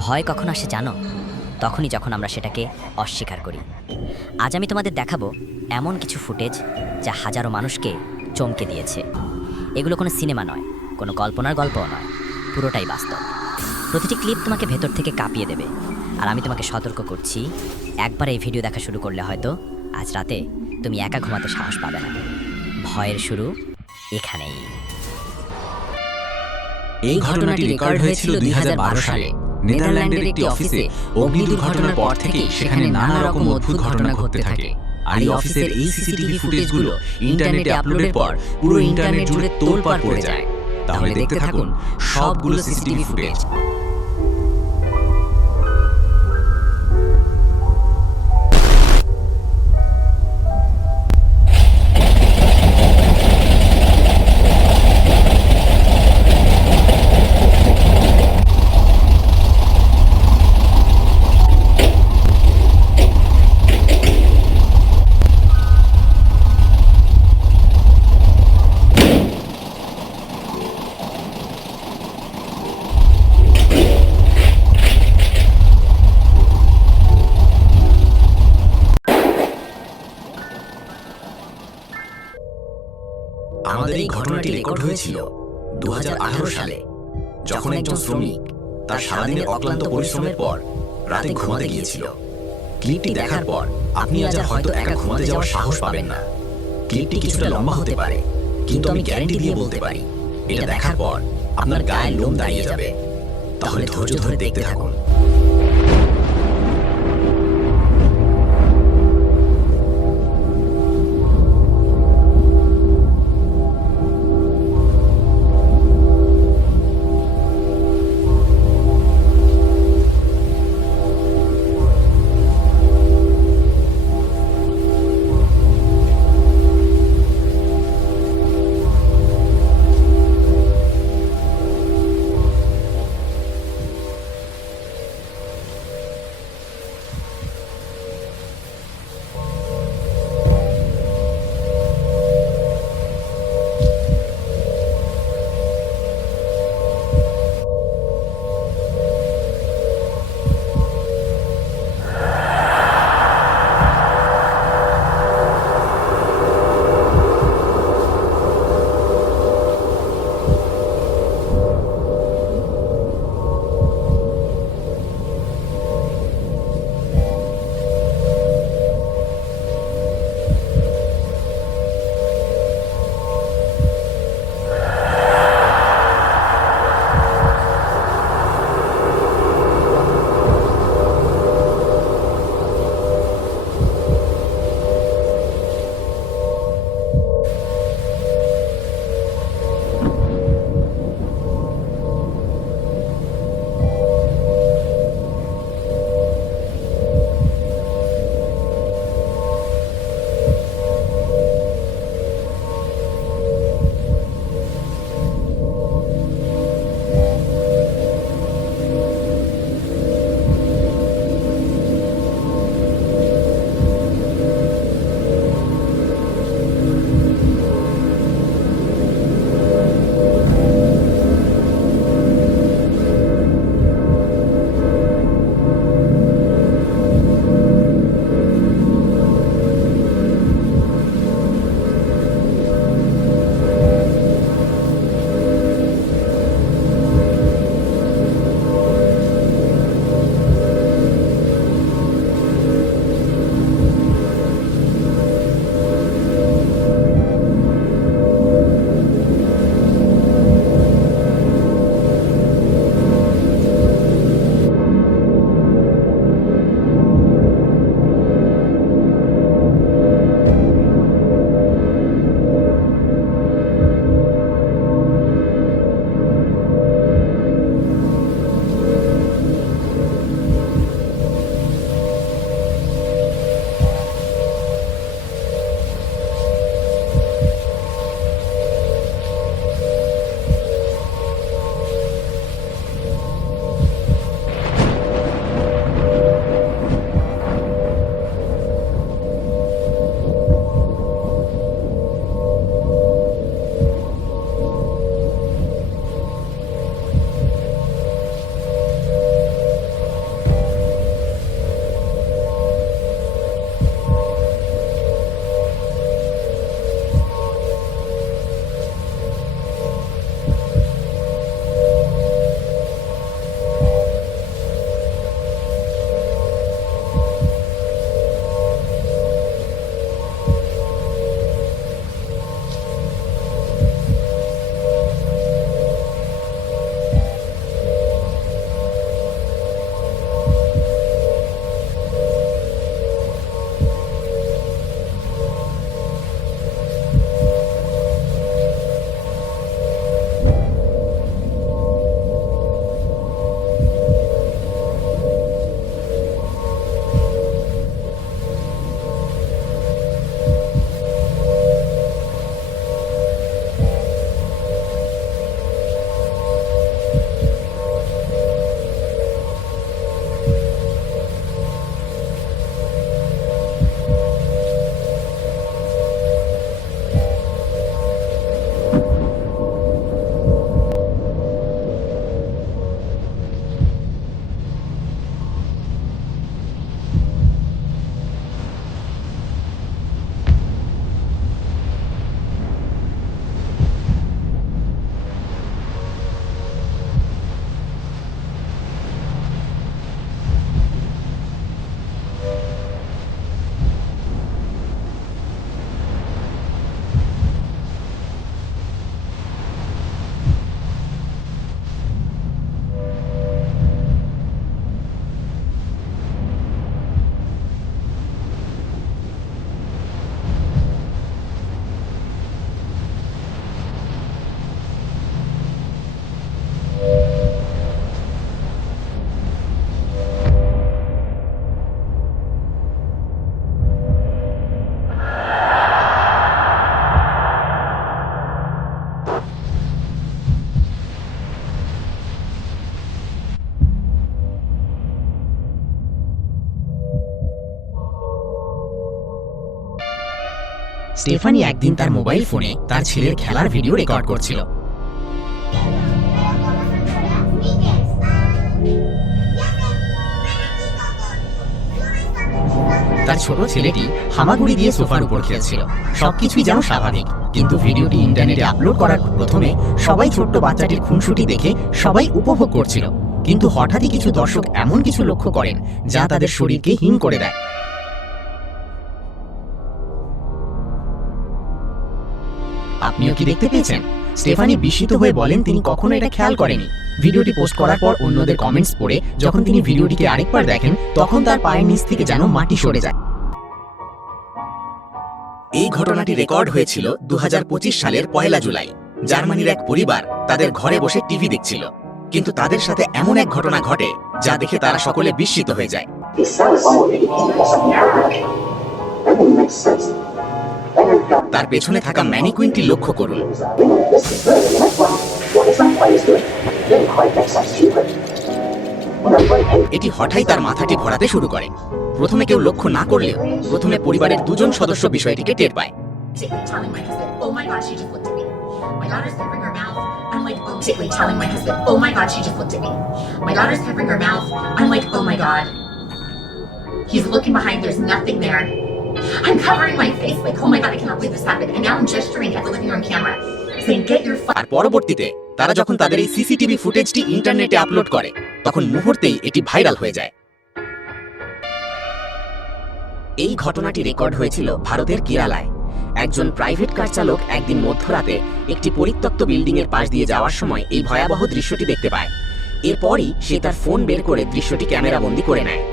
ভয় কখন আসে জানো? তখনই যখন আমরা সেটাকে অস্বীকার করি। আজ আমি তোমাদের দেখাবো এমন কিছু ফুটেজ যা হাজারো মানুষকে চমকে দিয়েছে। এগুলো কোনো সিনেমা নয়, কোনো কল্পনার গল্পও নয়, পুরোটাই বাস্তব। প্রতিটি ক্লিপ তোমাকে ভেতর থেকে কাঁপিয়ে দেবে। আর আমি তোমাকে সতর্ক করছি, একবার এই ভিডিও দেখা শুরু করলে হয়তো আজ রাতে তুমি একা ঘুমাতে সাহস পাবে না। ভয়ের শুরু এখানেই। এই ঘটনাটি রেকর্ড হয়েছিল 2012 সালে নেদারল্যান্ডের একটি অফিসে। অগ্নি দুর্ঘটনার পর থেকেই সেখানে নানা রকম অদ্ভুত ঘটনা ঘটতে থাকে। আর এই অফিসের এই সিসিটিভি ফুটেজগুলো ইন্টারনেটে আপলোডের পর পুরো ইন্টারনেট জুড়ে তোলপাড় পড়ে যায়। তাহলে দেখতে থাকুন সবগুলো সিসিটিভি ফুটেজ। আমাদের এই ঘটনাটি রেকর্ড হয়েছিল 2018 সালে, যখন একজন শ্রমিক তার সারাদিনের অক্লান্ত পরিশ্রমের পর রাতে ঘুমাতে গিয়েছিল। ক্লিপটি দেখার পর আপনি আজ আর হয়তো একা ঘুমাতে যাওয়ার সাহস পাবেন না। ক্লিপটি কিছুটা লম্বা হতে পারে, কিন্তু আমি গ্যারান্টি দিয়ে বলতে পারি এটা দেখার পর আপনার গায়ের লোম দাঁড়িয়ে যাবে। তাহলে ধৈর্য ধরে দেখতে থাকুন। স্টেফানি একদিন তার মোবাইল ফোনে তার ছেলের খেলার ভিডিও রেকর্ড করছিল। তার ছোট ছেলেটি হামাগুড়ি দিয়ে সোফার উপর খেলছিল। সবকিছুই যেন স্বাভাবিক, কিন্তু ভিডিওটি ইন্টারনেটে আপলোড করার প্রথমে সবাই ছোট্ট বাচ্চাটির খুনসুটি দেখে সবাই উপভোগ করছিল, কিন্তু হঠাৎই কিছু দর্শক এমন কিছু লক্ষ্য করেন যা তাদের শরীরকে হিম করে দেয়। আপনিও কি দেখতে পেয়েছেন? স্টেফানি বিস্মিত হয়ে বলেন তিনি কখনো এটা খেয়াল করেনি। ভিডিওটি পোস্ট করার পর অন্যদের কমেন্টস পড়ে যখন তিনি ভিডিওটিকে আরেকবার দেখেন, তখন তার পায়ের নিচ থেকে যেন মাটি সরে যায়। এই ঘটনাটি রেকর্ড হয়েছিল 2025 সালের 1 জুলাই। জার্মানির এক পরিবার তাদের ঘরে বসে টিভি দেখছিল, কিন্তু তাদের সাথে এমন এক ঘটনা ঘটে যা দেখে তারা সকলে বিস্মিত হয়ে যায়। তার পেছনে থাকা ম্যানিকুইনটি লক্ষ্য করুন। এটি হঠাৎই তার মাথাটি ঘোরাতে শুরু করে। প্রথমে কেউ লক্ষ্য না করলেও প্রথমে পরিবারের দুজন সদস্য বিষয়টিকে টের পায়। telling my husband, oh my god, she just looked at me. My daughter's covering her mouth. I'm like, oh, basically telling my husband, oh my god, she just looked at me. My daughter's covering her mouth. I'm like, oh my god. He's looking behind, there's nothing there. I'm covering my face, like, oh my god, I cannot believe this happened. And now I'm gesturing at the living room camera, saying, get your আর পরবর্তীতে তারা যখন তাদের এই CCTV ফুটেজটি ইন্টারনেটে upload করে, তখন মুহূর্তেই এটি ভাইরাল হয়ে যায়। এই ঘটনাটি রেকর্ড হয়েছিল ভারতের কেরালায়। একজন প্রাইভেট কার চালক একদিন মধ্যরাতে একটি পরিত্যক্ত বিল্ডিং এর পাশ দিয়ে যাওয়ার সময় এই ভয়াবহ দৃশ্যটি দেখতে পায়। এরপরই সে তার ফোন বের করে দৃশ্যটি ক্যামেরাবন্দি করে নেয়।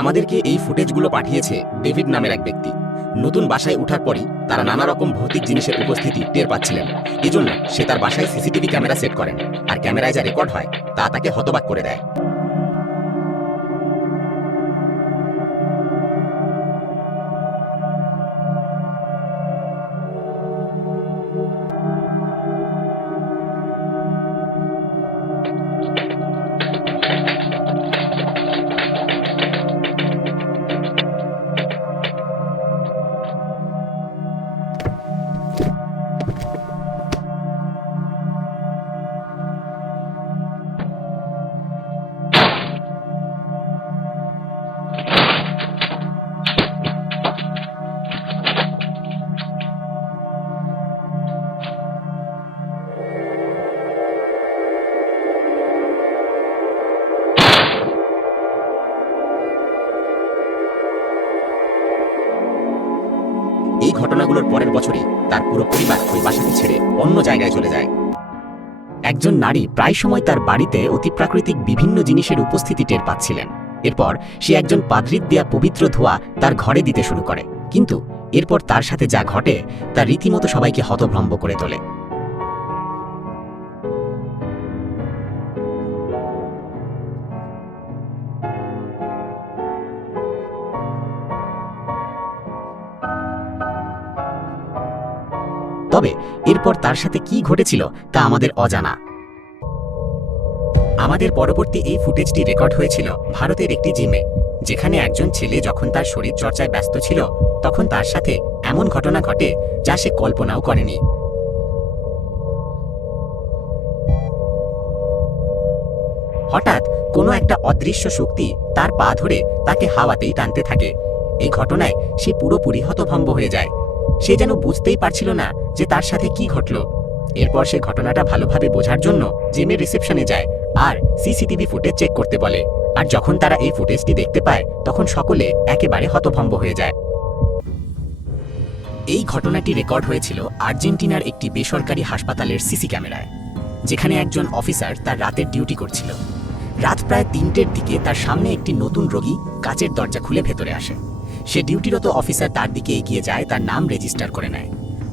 আমাদেরকে এই ফুটেজগুলো পাঠিয়েছে ডেভিড নামের এক ব্যক্তি। নতুন বাসায় ওঠার পরই তারা নানা রকম ভৌতিক জিনিসের উপস্থিতি টের পাচ্ছিলেন। এজন্য সে তার বাসায় সিসিটিভি ক্যামেরা সেট করেন, আর ক্যামেরায় যা রেকর্ড হয় তা তাকে হতবাক করে দেয়। এই ঘটনাগুলোর পরের বছরই তার পুরো পরিবার ওই বাসাটি ছেড়ে অন্য জায়গায় চলে যায়। একজন নারী প্রায় সময় তার বাড়িতে অতিপ্রাকৃতিক বিভিন্ন জিনিসের উপস্থিতি টের পাচ্ছিলেন। এরপর সে একজন পাদ্রির দেয়া পবিত্র ধোঁয়া তার ঘরে দিতে শুরু করে, কিন্তু এরপর তার সাথে যা ঘটে তা রীতিমতো সবাইকে হতভম্ব করে তোলে। তবে এরপর তার সাথে কি ঘটেছিল তা আমাদের অজানা। আমাদের পরবর্তী এই ফুটেজটি রেকর্ড হয়েছিল ভারতের একটি জিমে, যেখানে একজন ছেলে যখন তার শরীর চর্চায় ব্যস্ত ছিল তখন তার সাথে এমন ঘটনা ঘটে যা সে কল্পনাও করেনি। হঠাৎ কোনো একটা অদৃশ্য শক্তি তার পা ধরে তাকে হাওয়াতেই টানতে থাকে। এই ঘটনায় সে পুরোপুরি হতভম্ব হয়ে যায়। সে যেন বুঝতেই পারছিল না যে তার সাথে কি ঘটল। এরপর সে ঘটনাটা ভালোভাবে বোঝার জন্য জিমের রিসেপশনে যায় আর সিসিটিভি ফুটেজ চেক করতে বলে। আর যখন তারা এই ফুটেজটি দেখতে পায় তখন সকলে একেবারে হতভম্ব হয়ে যায়। এই ঘটনাটি রেকর্ড হয়েছিল আর্জেন্টিনার একটি বেসরকারি হাসপাতালের সিসি ক্যামেরায়, যেখানে একজন অফিসার তার রাতের ডিউটি করছিল। রাত প্রায় 3টের দিকে তার সামনে একটি নতুন রোগী কাচের দরজা খুলে ভেতরে আসে। সে ডিউটিরত অফিসার তার দিকে এগিয়ে যায়, তার নাম রেজিস্টার করে নেয়।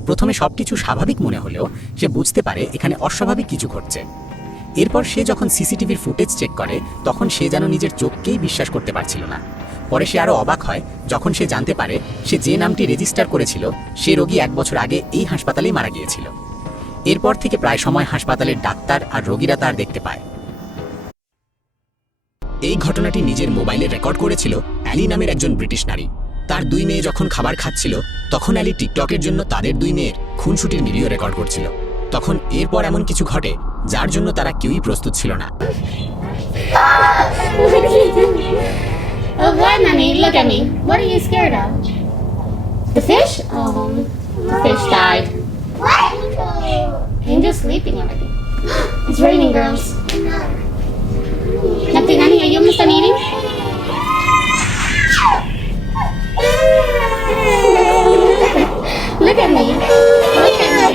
প্রথমে সবকিছু স্বাভাবিক মনে হলেও সে বুঝতে পারে এখানে অস্বাভাবিক কিছু ঘটছে। এরপর সে যখন সিসিটিভির ফুটেজ চেক করে তখন সে যেন নিজের চোখকেই বিশ্বাস করতে পারছিল না। পরে সে আরো অবাক হয় যখন সে জানতে পারে সে যে নামটি রেজিস্টার করেছিল সে রোগী 1 বছর আগে এই হাসপাতালেই মারা গিয়েছিল। এরপর থেকে প্রায় সময় হাসপাতালের ডাক্তার আর রোগীরা তার দেখতে পায়। এই ঘটনাটি নিজের মোবাইলে রেকর্ড করেছিল অ্যালি নামের একজন ব্রিটিশ নারী। তার 2 মেয়ে যখন খাবার খাচ্ছিল তখন অ্যালি টিকটকের জন্য তাদের 2 মেয়ের খুনসুটির ভিডিও রেকর্ড করছিল। তখন এরপর এমন কিছু ঘটে যার জন্য তারা কেউই প্রস্তুত ছিল না। Oh, what, Nanny? Look at me. What are you scared of? The fish? Oh, the fish died. What? Angel's sleeping already. It's raining, girls. Nothing, Nanny? Are you almost done eating? Look at me. Look at me.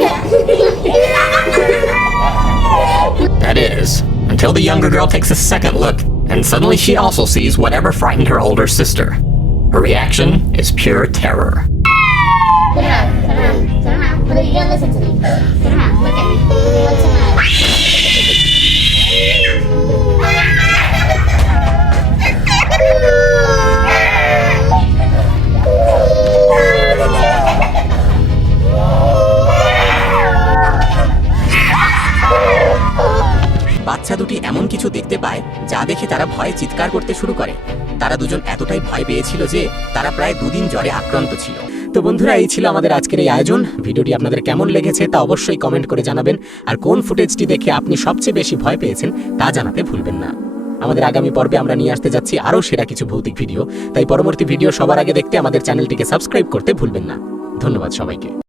That is, until the younger girl takes a second look, and suddenly she also sees whatever frightened her older sister. Her reaction is pure terror. Turn around. Turn around. Turn around. But you gotta listen to me. Turn around. Look at me. What's the matter? বাচ্চা দুটি এমন কিছু দেখতে পায় যা দেখে তারা ভয়ে চিৎকার করতে শুরু করে। তারা দুজন এতটাই ভয় পেয়েছিল যে তারা প্রায় 2 দিন জ্বরে আক্রান্ত ছিল। তো বন্ধুরা, এই ছিল আমাদের আজকের এই আয়োজন। ভিডিওটি আপনাদের কেমন লেগেছে তা অবশ্যই কমেন্ট করে জানাবেন, আর কোন ফুটেজটি দেখে আপনি সবচেয়ে বেশি ভয় পেয়েছেন তা জানাতে ভুলবেন না। আমাদের আগামী পর্বে আমরা নিয়ে আসতে যাচ্ছি আরও সেরা কিছু ভৌতিক ভিডিও, তাই পরবর্তী ভিডিও সবার আগে দেখতে আমাদের চ্যানেলটিকে সাবস্ক্রাইব করতে ভুলবেন না। ধন্যবাদ সবাইকে।